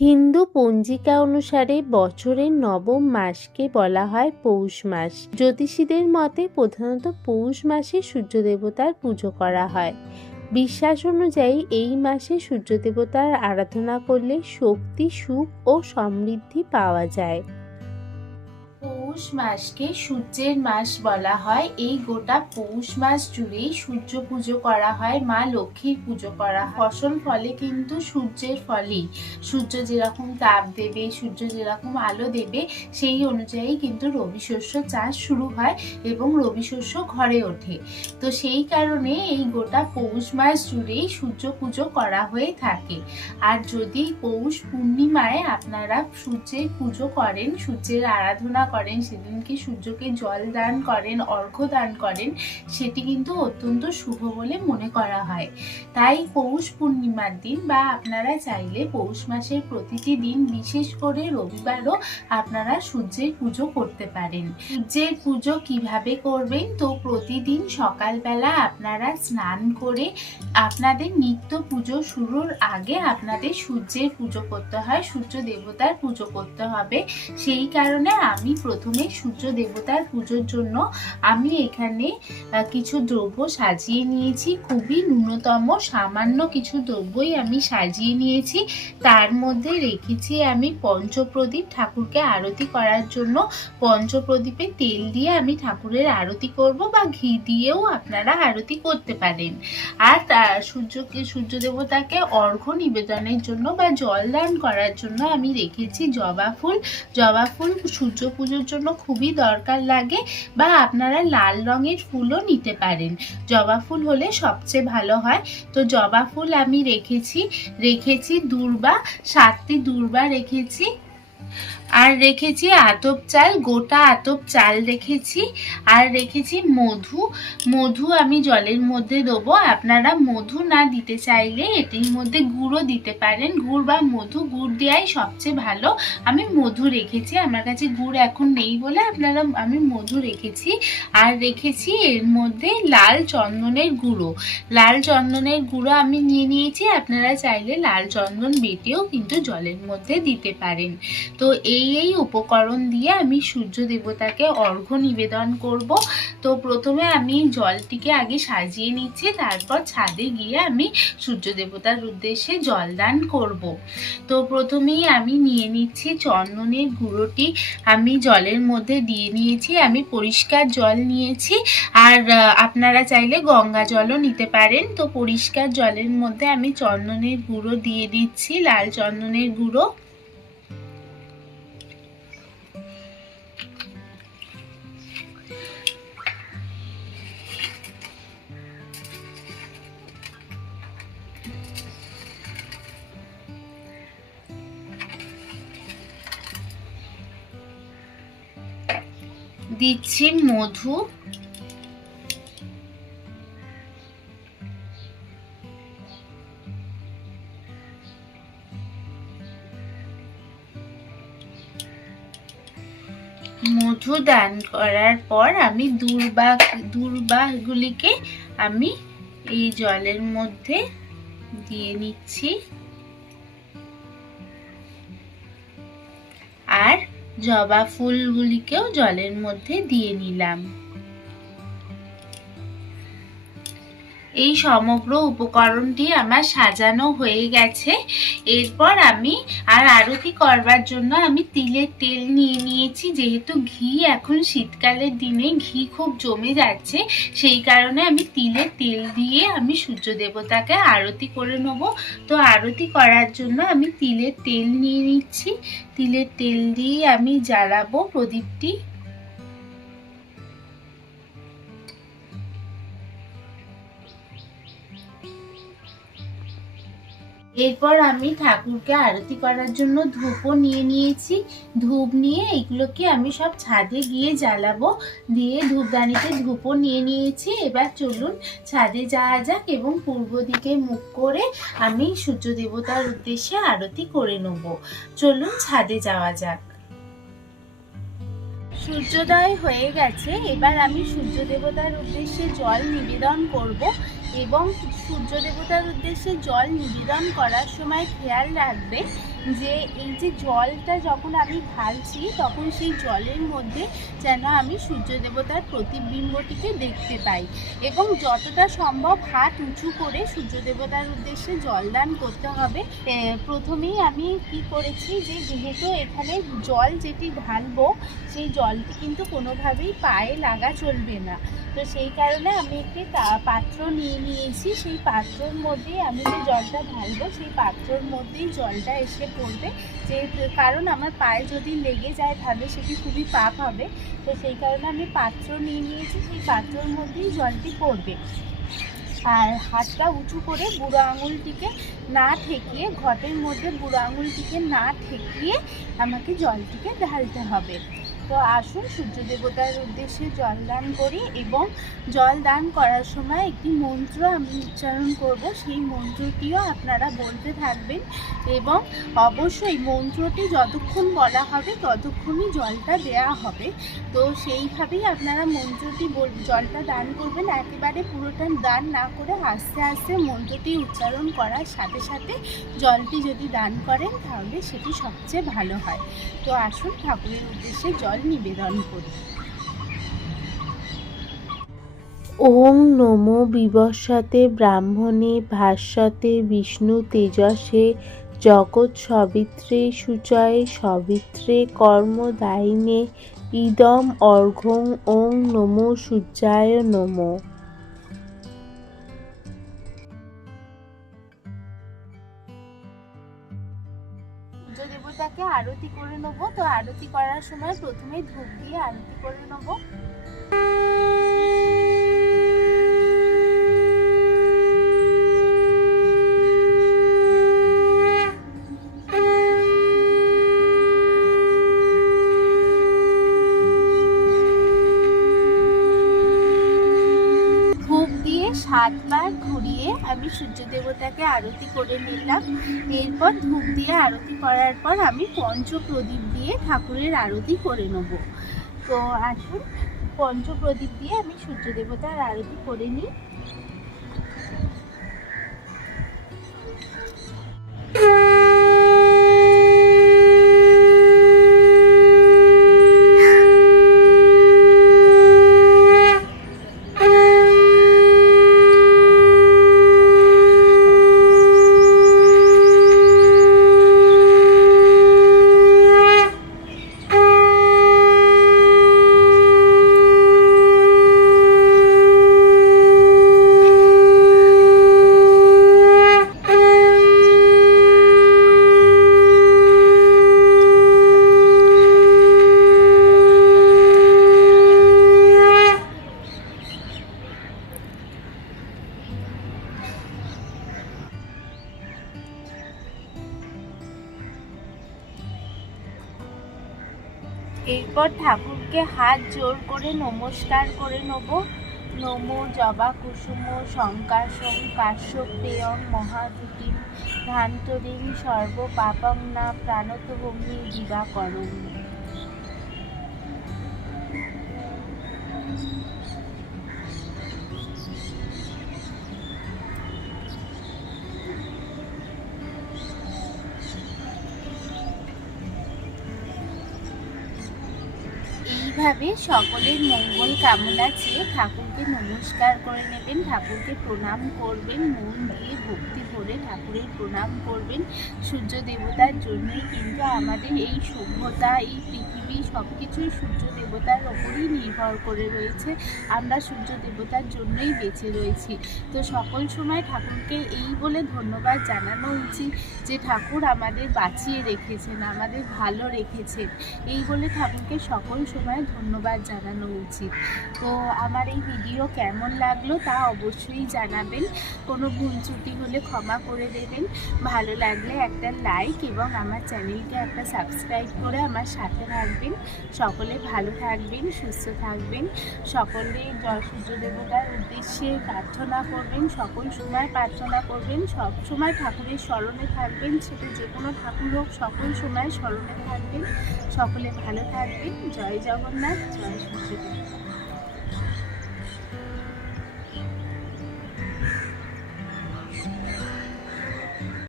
হিন্দু পঞ্জিকা অনুসারে বছরের নবম মাসকে বলা হয় পৌষ মাস। জ্যোতিষীদের মতে প্রধানত পৌষ মাসে সূর্য দেবতার পুজো করা হয়। বিশ্বাস অনুযায়ী এই মাসে সূর্য দেবতার আরাধনা করলে শক্তি, সুখ ও সমৃদ্ধি পাওয়া যায়। পৌষ মাসকে সূর্যের মাস বলা হয়। এই গোটা পৌষ মাস জুড়েই সূর্য পুজো করা হয়, মা লক্ষ্মীর পুজো করা হয়। ফসল ফলে কিন্তু সূর্যের ফলেই। সূর্য যেরকম তাপ দেবে, সূর্য যেরকম আলো দেবে, সেই অনুযায়ী কিন্তু রবি শস্য চাষ শুরু হয় এবং রবি শস্য ঘরে ওঠে। তো সেই কারণে এই গোটা পৌষ মাস জুড়েই সূর্য পুজো করা হয়ে থাকে। আর যদি পৌষ পূর্ণিমায় আপনারা সূর্যের পুজো করেন, সূর্যের আরাধনা করেন, সেদিনকে সূর্যকে জল দান করেন, অর্ঘ্য দান করেন, সেটি কিন্তু অত্যন্ত শুভ বলে মনে করা হয়। তাই পৌষ পূর্ণিমার দিন বা আপনারা চাইলে পৌষ মাসের প্রতিটি দিন, বিশেষ করে রবিবারও আপনারা সূর্যের পুজো করতে পারেন। সূর্যের পুজো কিভাবে করবেন? তো প্রতিদিন সকালবেলা আপনারা স্নান করে আপনাদের নিত্য পুজো শুরুর আগে আপনাদের সূর্যের পুজো করতে হয়, সূর্য দেবতার পুজো করতে হবে। সেই কারণে আমি প্রথমে সূর্য দেবতার পুজোর জন্য আমি এখানে কিছু দ্রব্য সাজিয়ে নিয়েছি। খুবই ন্যূনতম সামান্য কিছু দ্রব্যই আমি সাজিয়ে নিয়েছি। তার মধ্যে রেখেছি আমি পঞ্চপ্রদীপ, ঠাকুরকে আরতি করার জন্য। পঞ্চপ্রদীপে তেল দিয়ে আমি ঠাকুরের আরতি করব, বা ঘি দিয়েও আপনারা আরতি করতে পারেন। আর সূর্য দেবতাকে অর্ঘ্য নিবেদনের জন্য বা জল দান করার জন্য আমি রেখেছি জবা ফুল। জবা ফুল সূর্য পুজোর জন্য খুবই দরকার লাগে, বা আপনারা লাল রঙের ফুলও নিতে পারেন। জবা ফুল হলে সবচেয়ে ভালো হয়। তো জবা ফুল আমি রেখেছি দূর্বা, 7টি দূর্বা রেখেছি। আর রেখেছি আতপ চাল, গোটা আতপ চাল রেখেছি। আর রেখেছি মধু আমি জলের মধ্যে দেবো। আপনারা মধু না দিতে চাইলে এটির মধ্যে গুড়ও দিতে পারেন। গুড় বা মধু, গুড় দেওয়াই সবচেয়ে ভালো। আমি মধু রেখেছি, আমার কাছে গুড় এখন নেই বলে আমি মধু রেখেছি। আর রেখেছি এর মধ্যে লাল চন্দনের গুঁড়ো। লাল চন্দনের গুঁড়ো আমি নিয়ে নিয়েছি। আপনারা চাইলে লাল চন্দন বেটেও কিন্তু জলের মধ্যে দিতে পারেন। তো এই উপকরণ দিয়ে আমি সূর্য দেবতাকে অর্ঘ্য নিবেদন করব। তো প্রথমে আমি জলটিকে আগে সাজিয়ে নিচ্ছি, তারপর ছাদে গিয়ে আমি সূর্য দেবতার উদ্দেশ্যে জল দান করব। তো প্রথমেই আমি নিয়ে নিচ্ছি চন্দনের গুঁড়োটি, আমি জলের মধ্যে দিয়ে নিয়েছি। আমি পরিষ্কার জল নিয়েছি, আর আপনারা চাইলে গঙ্গা জলও নিতে পারেন। তো পরিষ্কার জলের মধ্যে আমি চন্দনের গুঁড়ো দিয়ে দিচ্ছি, লাল চন্দনের গুঁড়ো। দিচ্ছি মধু, মধু দান করার পর আমি দূর্বাগুলিকে আমি এই জলের মধ্যে দিয়ে নিচ্ছি। আর জবা ফুলগুলিকেও জলের মধ্যে দিয়ে নিলাম। এই সমগ্র উপকরণটি আমার সাজানো হয়ে গেছে। এরপর আমি আরতি করবার জন্য আমি তিলের তেল নিয়ে নিয়েছি। যেহেতু ঘি এখন শীতকালের দিনে ঘি খুব জমে যাচ্ছে, সেই কারণে আমি তিলের তেল দিয়ে আমি সূর্য দেবতাকে আরতি করে নেব। তো আরতি করার জন্য আমি তিলের তেল নিয়ে নিচ্ছি। তিলের তেল দিয়ে আমি জ্বালাবো প্রদীপটি। এরপর আমি ঠাকুরকে আরতি করার জন্য ধূপও নিয়ে নিয়েছি। ধূপ নিয়ে এগুলোকে আমি সব ছাদে গিয়ে জ্বালাবো। দিয়ে ধূপদানিতে ধূপও নিয়ে নিয়েছি। এবার চলুন ছাদে যাওয়া যাক এবং পূর্ব দিকে মুখ করে আমি সূর্য দেবতার উদ্দেশ্যে আরতি করে নেব। চলুন ছাদে যাওয়া যাক। সূর্যোদয় হয়ে গেছে। এবার আমি সূর্য দেবতার উদ্দেশ্যে জল নিবেদন করব। এবং সূর্য দেবতার উদ্দেশ্যে জল নিবেদন করার সময় খেয়াল রাখবে যে এই যে জলটা যখন আমি ঢালছি তখন সেই জলের মধ্যে যেন আমি সূর্য দেবতার প্রতিবিম্বটিকে দেখতে পাই, এবং যতটা সম্ভব হাত উঁচু করে সূর্য দেবতার উদ্দেশ্যে জলদান করতে হবে। প্রথমেই আমি কি করেছি, যে যেহেতু এখানে জল যেটি ঢালবো সেই জলটি কিন্তু কোনোভাবেই পায়ে লাগা চলবে না, তো সেই কারণে আমি একটি পাত্র নিয়ে নিয়েছি। সেই পাত্রর মধ্যেই আমি যে জলটা ঢালবো সেই পাত্রর মধ্যেই জলটা এসে পড়বে, যে কারণ আমার পায়ে যদি লেগে যায় তাহলে সেটি খুবই পাপ হবে। তো সেই কারণে আমি পাত্র নিয়ে নিয়েছি, সেই পাত্রর মধ্যেই জলটি পড়বে। আর হাতটা উঁচু করে বুড়ো আঙুলটিকে না ঠেকিয়ে, ঘটের মধ্যে বুড়ো আঙুলটিকে না ঠেকিয়ে আমাকে জলটিকে ঢালতে হবে। তো আসুন সূর্য দেবতার উদ্দেশ্যে জল দান করি, এবং জল দান করার সময় একটি মন্ত্র আমি উচ্চারণ করব, সেই মন্ত্রটিও আপনারা বলতে থাকবেন, এবং অবশ্যই মন্ত্রটি যতক্ষণ বলা হবে ততক্ষণই জলটা দেয়া হবে। তো সেইভাবেই আপনারা মন্ত্রটি জলটা দান করবেন, একেবারে পুরোটা দান না করে আস্তে আস্তে মন্ত্রটি উচ্চারণ করার সাথে সাথে জলটি যদি দান করেন তাহলে সেটি সবচেয়ে ভালো হয়। তো আসুন ঠাকুরের উদ্দেশ্যে জল নিবেদন করি। ওম নমো বিবস্বতে ব্রাহ্মণে ভাস্বতে বিষ্ণু তেজসে জগৎ সবিত্রে শুচয়ে সবিত্রে কর্মদায়িনে ইদম অর্ঘ্যং ওং নমো সূর্যায় নমো। সূর্য দেবতাকে আরতি করে নেব। তো আরতি করার সময় প্রথমে ধূপ দিয়ে আরতি করে নেব। ধূপ দিয়ে 7 বার ঘুরিয়ে আমি সূর্য দেবতাকে আরতি করে নিলাম। এরপর ধূপ দিয়ে আরতি করার পর আমি পঞ্চপ্রদীপ দিয়ে ঠাকুরের আরতি করে নেব। তো আসুন পঞ্চপ্রদীপ দিয়ে আমি সূর্য দেবতার আরতি করে নিই। এরপর ঠাকুরকে হাত জোর করে নমস্কার করে নেব। নমো জবা কুসুম শঙ্কাশং কাশ্যপেয়ং মহাদ্যুতিম ধ্যান্তরিং সর্ব পাপং না প্রাণতভূমি দিবাকরণ। এইভাবে সকলের মঙ্গল কামনা চেয়ে ঠাকুরকে নমস্কার করে নেবেন, ঠাকুরকে প্রণাম করবেন, মন দিয়ে ভক্তি করে ঠাকুরের প্রণাম করবেন। সূর্য দেবতার জন্যই কিন্তু আমাদের এই সভ্যতা, এই পৃথিবী সব কিছুই সূর্য দেবতার ওপরই নির্ভর করে রয়েছে। আমরা সূর্য দেবতার জন্যই বেঁচে রয়েছি। তো সকল সময় ঠাকুরকে এই বলে ধন্যবাদ জানানো উচিত যে ঠাকুর আমাদের বাঁচিয়ে রেখেছেন, আমাদের ভালো রেখেছেন, এই বলে ঠাকুরকে সকল সময় ধন্যবাদ জানানো উচিত। তো আমার এই ভিডিও কেমন লাগলো তা অবশ্যই জানাবেন, কোনো ভুল ত্রুটি হলে ক্ষমা করে দেবেন। ভালো লাগলে একটা লাইক এবং আমার চ্যানেলকে একটা সাবস্ক্রাইব করে আমার সাথে থাকবেন। সকলে ভালো থাকবেন, সুস্থ থাকবেন, সকলে সূর্য দেবতার উদ্দেশ্যে প্রার্থনা করবেন, সকল সময় প্রার্থনা করবেন, সব সময় ঠাকুরের স্মরণে থাকবেন, সেটা যে কোনো ঠাকুর হোক সকল সময় স্মরণে থাকবেন। সকলে ভালো থাকবেন। জয় জগন্নাথ, জয় সূর্য দেবতা।